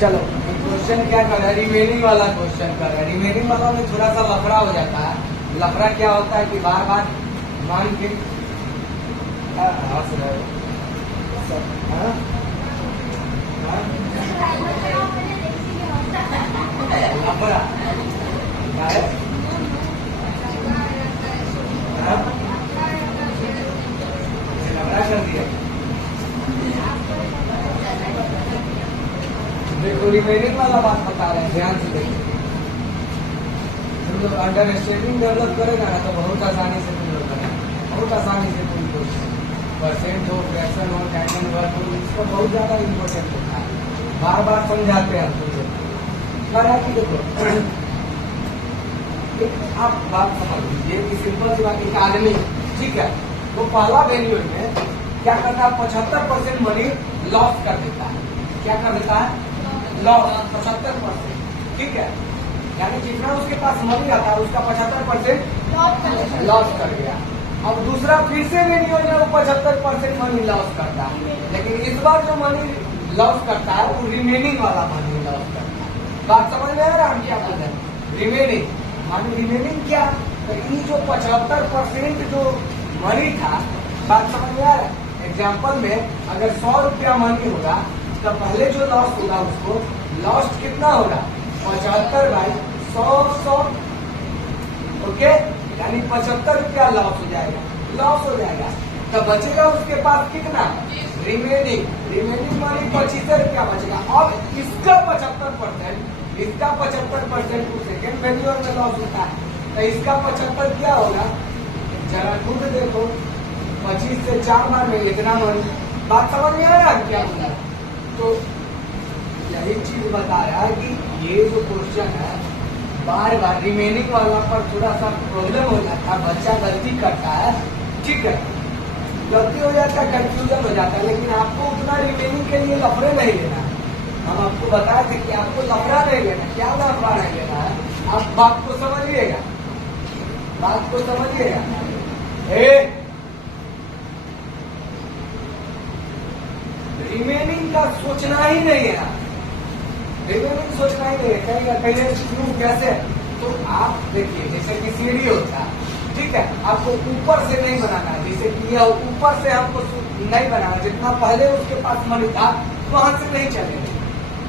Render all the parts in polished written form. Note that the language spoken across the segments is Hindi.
चलो क्वेश्चन क्या कर रहा है, रिमेनिंग वाला क्वेश्चन कर रहा है। रिमेनिंग वाला में थोड़ा सा लफड़ा हो जाता है। लफड़ा क्या होता है कि बार बार मान के लफड़ा कर दिया। देखो रिमेनिंग वाला बात बता रहे हैं, ध्यान से देखिए। तुम लोग अंडरस्टैंडिंग डेवलप करेगा ना तो बहुत आसानी से तुम लोग करेंगे, बहुत आसानी से तुम लोग परसेंट हो, फ्रैक्शन हो, टाइम वर्क हो, इसका बहुत ज्यादा इम्पोर्टेंट होता है। बार बार समझाते हैं तुम लोग। कि देखो एक आप बात समझ लीजिए कि सिंपल सी बात, एक आदमी ठीक है वो पहला वेन्यू में क्या करता है, 75% मनी लॉस कर देता है। क्या कर देता है, लॉस 75%। ठीक है, यानी जितना उसके पास मनी आता है उसका 75% लॉस कर गया। अब दूसरा फिर से वेन्यू में वो 75% मनी लॉस करता है, लेकिन इस बार जो मनी लॉस करता है वो रिमेनिंग वाला मनी लॉस करता है। बात समझ में आ रहा है हम क्या बोल रहे हैं? रिमेनिंग मानी रिमेनिंग क्या, तो ये जो 75% जो मनी था, बात समझ में आ रहा है? एग्जाम्पल में अगर 100 रुपया मनी होगा तो पहले जो लॉस होगा उसको लॉस्ट कितना होगा, 75/100। ओके, यानी 75 रुपया लॉस हो जाएगा, लॉस हो जाएगा। तो बचेगा उसके पास कितना, रिमेनिंग। रिमेनिंग मनी 25 रुपया बचेगा। अब इसका 75%, इसका 75% को सेकेंड वेन्यू में लॉस होता है, तो इसका 75 क्या होगा, जरा खुद देखो। 25 से 4 बार में लिखना मनी। बात समझ में आ रहा है क्या बोला? तो यही चीज बता रहा है कि ये जो क्वेश्चन है बार बार रिमेनिंग वाला पर थोड़ा सा प्रॉब्लम हो जाता है, बच्चा गलती करता है। ठीक है, गलती हो जाता है, कंफ्यूजन हो जाता है, लेकिन आपको उतना रिमेनिंग के लिए लफड़े नहीं लेना है। हम आपको बताए थे कि आपको लफड़ा नहीं लेना। क्या लफड़ा नहीं लेना है, आप बात को समझिएगा, बात को समझिएगा। रिमेनिंग का सोचना ही नहीं है, रिमेनिंग सोचना ही नहीं है। कहीं क्यों कैसे, तो आप देखिए जैसे कि सीढ़ी होता है, ठीक है, आपको ऊपर से नहीं बनाना है। जैसे कि यह ऊपर से हमको नहीं बनाना, जितना पहले उसके पास मनी था वहां से नहीं चलेगा।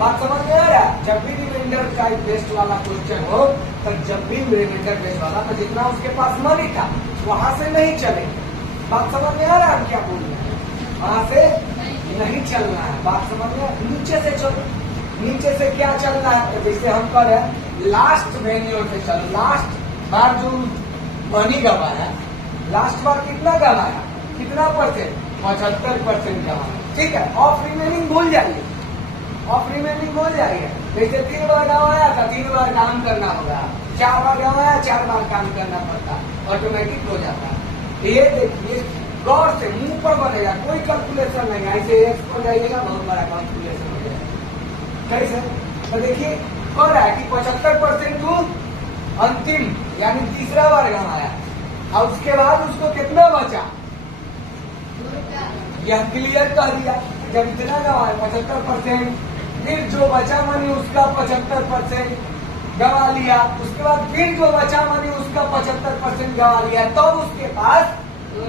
बात समझ में आ रहा है? जब भी रिमाइंडर का बेस्ड वाला क्वेश्चन हो, तो जब भी रिमाइंडर बेस्ड वाला, तो जितना उसके पास मनी था वहां से नहीं चलेगा। बात समझ में आ रहा है क्या बोल रहे हैं? वहां से नहीं चलना है। बात समझ में, नीचे से चलो। नीचे से क्या चलना है, तो जैसे हम कर रहे हैं लास्ट वेन्यू से चलो। लास्ट बार जो मनी गवाया, लास्ट बार कितना गवाया, कितना परसेंट, 75% गवाया। ठीक है, ऑफ रिमेनिंग भूल जाइए, ऑफ रिमेनिंग भूल जाइए। जैसे 3 बार गवाया था, 3 बार काम करना होगा। 4 बार गवाया, 4 बार काम करना पड़ता, ऑटोमेटिक हो जाता है। ये देखिए गौर से, मुंह पर बनेगा, कोई कैलकुलेशन नहीं। ऐसे एक पर जाइएगा, बहुत बड़ा कैलकुलेशन हो जाएगा। कैसे, तो देखिए हो रहा है कि 75% को अंतिम यानी तीसरा बार गवाया, और उसके बाद उसको कितना बचा, यह क्लियर कर दिया। जब इतना गवाया 75%, फिर जो बचा मनी उसका 75% गवा लिया, उसके बाद फिर जो बचा मनी उसका 75% गवा लिया, तो उसके पास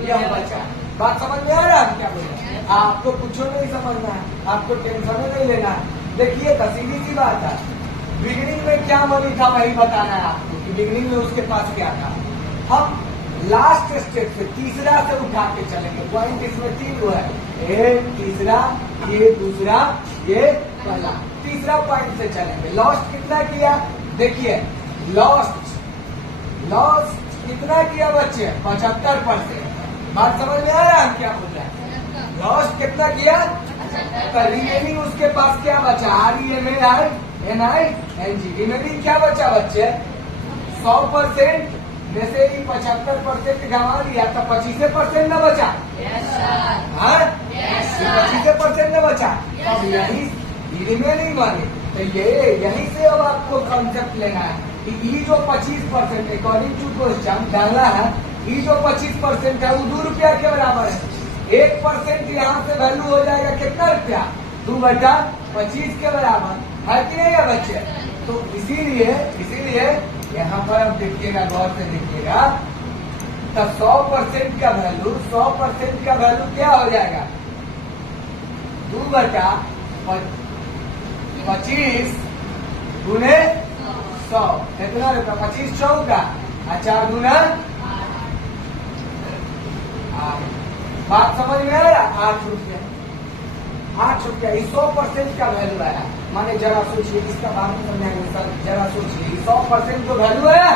यह बचा। बात समझ में आ रहा है क्या बोले? आपको कुछ नहीं समझना है, आपको टेंशन नहीं लेना है। देखिए तो सीधी सी बात है, बिगिनिंग में क्या मनी था वही बताना है आपको कि बिगिनिंग में उसके पास क्या था। हम लास्ट स्टेप से तीसरा से उठा के चलेंगे। पॉइंट इसमें 3 हुआ है, एक तीसरा, ये दूसरा, ये पहला। तीसरा पॉइंट से चलेंगे। लॉस्ट कितना किया, देखिए लॉस्ट कितना किया बच्चे, 75%। बात समझ में आ रहा है क्या बोल रहे हैं? लॉस्ट कितना किया, रिमेनिंग उसके पास क्या बचा, REMAING रिमेनिंग क्या बचा बच्चे, 100% में से ही 75% गंवा लिया, तो 25% न बचा। हाँ, 25% न बचा। अब यही रिमेनिंग मनी, तो यही से अब आपको कॉन्सेप्ट लेना है कि ये जो 25% अकॉर्डिंग टू क्वेश्चन डालना है, ये जो 25% है वो 2 रुपया के बराबर है। 1% यहाँ से वैल्यू हो जाएगा कितना रुपया, 2/। 25 के बराबर है कि नहीं है बच्चे। तो इसीलिए यहाँ पर आप देखिएगा, गौर से देखिएगा, तो 100% का वैल्यू, 100% का वैल्यू क्या हो जाएगा, 2/25 गुने 100, कितना रुपया, 25 चौका, 4 गुना 8। बात समझ में आया, 8 रुपया, 8 रुपया। 100% का वैल्यू आया, माने जरा सोचिए, इसका बात समझाएंगे, जरा सोचिए 100% जो वैल्यू आया,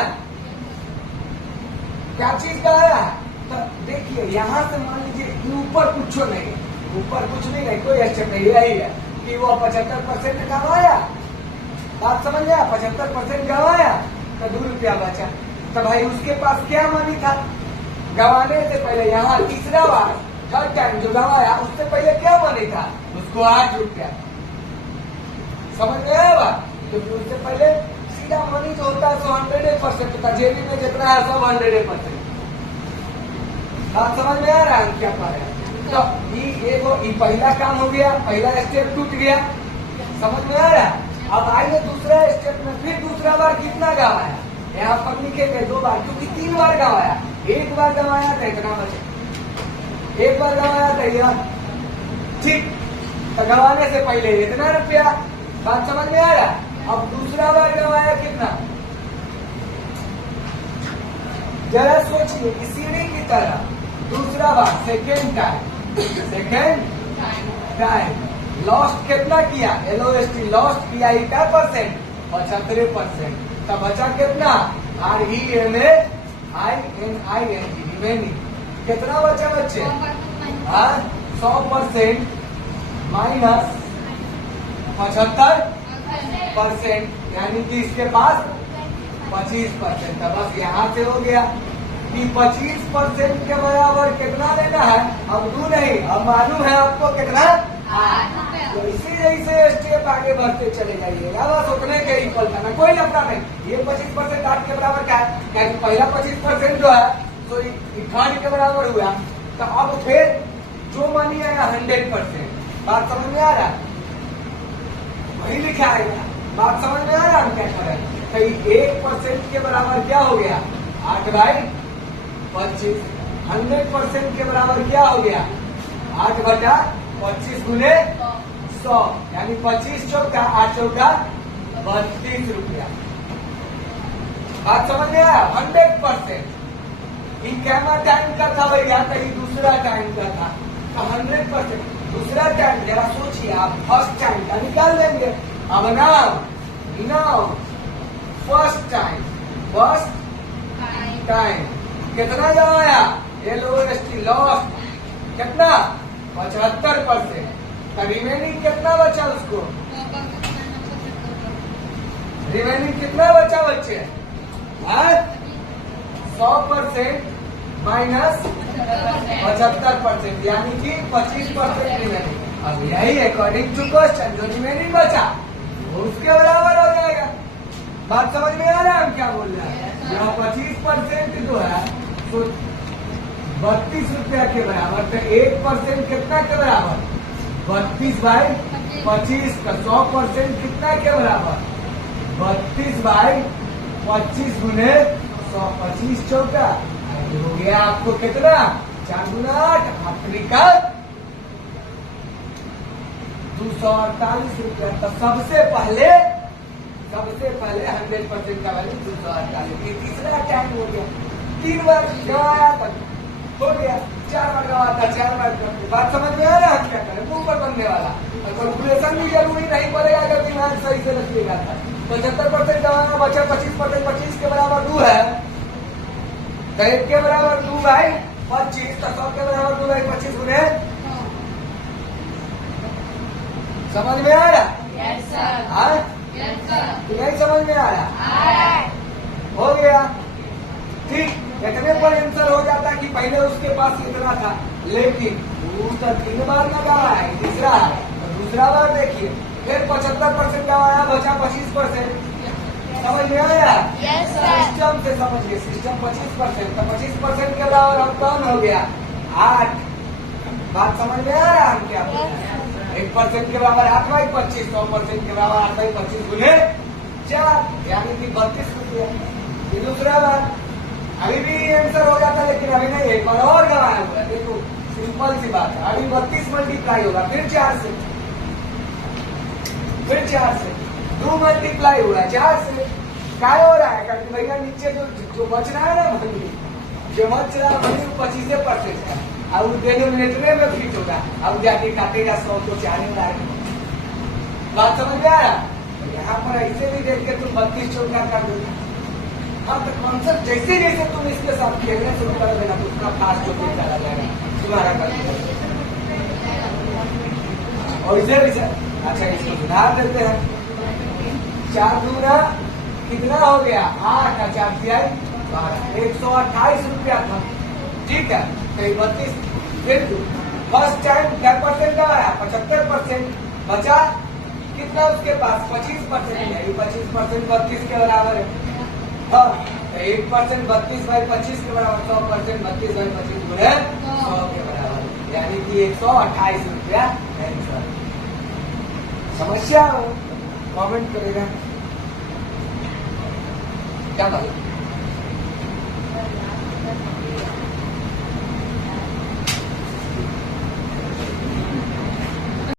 क्या चीज का आया। तो देखिए यहाँ से मान लीजिए ऊपर कुछ नहीं, ऊपर कुछ नहीं है, कोई स्टेप नहीं, यही है कि वो 75% गवाया। बात समझ गया, 75% गवाया तो 2 रुपया बचा। तो भाई उसके पास क्या मनी था, गवाने से पहले, यहाँ तीसरा बार थर्ड टाइम जो गवाया, उससे पहले क्या मनी था, उसको 8 रुपया। समझ में आया बात, क्योंकि उससे पहले सीधा मनी जो होता है 100% का, जेबी में जितना है सब 100%। बात समझ में आ रहा है क्या पा रहे हैं। तो ये पहला काम हो गया, पहला स्टेप टूट गया, समझ में आ रहा है। अब आइए दूसरा स्टेप में, फिर दूसरा बार कितना गवाया, यहाँ पर लिखेंगे 2 बार, क्योंकि 3 बार गवाया। एक बार गवाया था इतना बचे, एक बार गवाया था यह, ठीक, तो गवाने से पहले इतना रुपया। बात समझ में आ रहा है। अब दूसरा बार गवाया कितना, जरा सोचिए, सीढ़ी की तरह दूसरा बार, सेकेंड टाइम लॉस्ट कितना किया, LOST लॉस्ट किया, क्या परसेंट, 75%। तब बचा कितना, REMAINING, रिमेनिंग कितना बचा बच्चे, 100% माइनस 75%, यानी कि इसके पास 25%। तो बस यहाँ से हो गया कि 25% के बराबर कितना लेना है, अब 2 नहीं, अब मालूम है आपको कितना, 8। तो इसी जैसे स्टेप आगे बढ़ते चले जाइएगा, बस उतने के ही पल करना, कोई लफड़ा नहीं। ये 25% 8 के बराबर क्या है, क्योंकि पहला 25% जो है तो थर्ड के बराबर हुआ। तो अब फिर जो मानी आएगा 100%। बात समझ में आ रहा है, वही लिखा आएगा। बात समझ में आ रहा है, हम क्या करें। तो 1% के बराबर क्या हो गया, 8/25। 100% के बराबर क्या हो गया, 8/25 गुने 100, यानी 25 चौका 8 चौका 32 रुपया। बात समझ में आया। 100% ये कैमा टाइम का था भैया, कहीं दूसरा टाइम का था, तो 100% दूसरा टाइम। जरा सोचिए आप, फर्स्ट टाइम का निकाल देंगे। अब नाउ फर्स्ट टाइम कितना गवाया, LOST लॉस्ट कितना, 75%। तो रिमेनिंग कितना बचा उसको, रिमेनिंग कितना बचा बच्चे, 100% माइनस 75%, यानी कि 25% रिमेनिंग। अब यही अकॉर्डिंग टू क्वेश्चन जो रिमेनिंग बचा वो उसके बराबर हो जाएगा। बात समझ में आ रहा है हम क्या बोल रहे हैं। यह 25% जो है तो 32 रुपया के बराबर, तो 1% कितना के बराबर, 32/25 का 100% कितना के बराबर, 32/25 गुने 100, 25 चौका हो गया आपको कितना, 4 गुना 8, आपका 248 रुपया। तो सबसे पहले 100% का वैल्यू 248। ये तीसरा टाइम हो गया, 3 बार गवाया था, हो गया 4 बार गवाया था, 4 बार। बात समझ में आ रहा है, क्या करें, मुंह पर बनने वाला। और कैलकुलेशन भी जरूरी नहीं पड़ेगा अगर दिमाग सही से रखिएगा। 75% गवाया, बचा 25%, 25 के बराबर 2 है, तो 1 के बराबर 2/25, तो 100 के बराबर 2/25 गुने। समझ में आ रहा, यस सर, हाँ यस सर, नहीं समझ में आ रहा, हो गया ठीक। इतने पर आंसर हो जाता है कि पहले उसके पास इतना था, लेकिन उसका 3 बार में गवाया है, तीसरा है, तो दूसरा बार देखिए, फिर 75% गवाया, बचा 25%। समझ में आया, यस सर, सिस्टम से समझिए, सिस्टम 25%, तो 25% के बराबर अब कौन हो गया, 8। बात समझ में आ रहा है हम क्या बोल रहे हैं। 1% के बराबर 8/25, 100% के बराबर 8/25 गुने 4 यानी कि 32 रुपया। ये दूसरा बात, अभी भी आंसर हो जाता लेकिन अभी नहीं, एक बार और गवाया हुआ है। देखो सिंपल सी बात है, अभी 32 मल्टीप्लाई होगा फिर 4 से, फिर 4 से 2 मल्टीप्लाई हुआ 4 से, क्या हो रहा है क्योंकि भैया नीचे जो बच रहा है ना वही जो बच रहा है वही 25% है, अब डिनोमिनेटर में फिट होगा, अब जाके काटेगा 100 तो 4 ही लाएगा। बात समझ में आ रहा? यहाँ पर ऐसे भी देख के तुम 32 चौका कर दोगे। हाँ तो कॉन्सेप्ट जैसे जैसे तुम इसके साथ खेलने शुरू कर देना तो उसका फास्ट होते चला जाएगा, सुधारा कर और इसे अच्छा इसको सुधार देते हैं। 4 दूना कितना हो गया 8, 4 12, 128 रुपया था, ठीक है। तो 32 फिर फर्स्ट टाइम क्या परसेंट का आया 75%, बचा कितना उसके पास 25% है, 25% 32 के बराबर है। हाँ तो 1% 32/25 के बराबर, 100% 32/25 गुणे 100 के बराबर, यानी कि 128 रुपया आंसर। समस्या हो कमेंट करेगा क्या बात